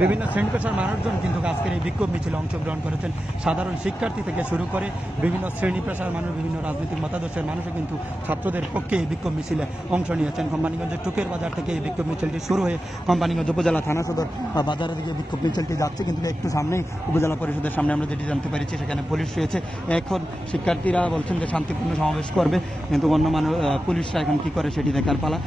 বিভিন্ন শ্রেণী পেশার মানুষজন কিন্তু আজকের এই বিক্ষোভ মিছিলে অংশগ্রহণ করেছেন। সাধারণ শিক্ষার্থী থেকে শুরু করে বিভিন্ন শ্রেণী পেশার মানুষ, বিভিন্ন রাজনৈতিক মতাদর্শের মানুষও কিন্তু ছাত্রদের পক্ষে এই বিক্ষোভ মিছিলে অংশ নিয়েছেন। কোম্পানিগঞ্জের টুকের বাজার থেকে এই বিক্ষোভ মিছিলটি শুরু হয়ে কোম্পানিগঞ্জ উপজেলা থানা সদর বাজারের দিকে বিক্ষোভ মিছিলটি যাচ্ছে, কিন্তু একটু সামনেই উপজেলা পরিষদের সামনে আমরা যেটি জানতে পেরেছি সেখানে পুলিশ রয়েছে। এখন শিক্ষার্থীরা বলছেন যে শান্তিপূর্ণ সমাবেশ করবে, কিন্তু অন্য পুলিশরা এখন কি করে সেটি দেখার পালা।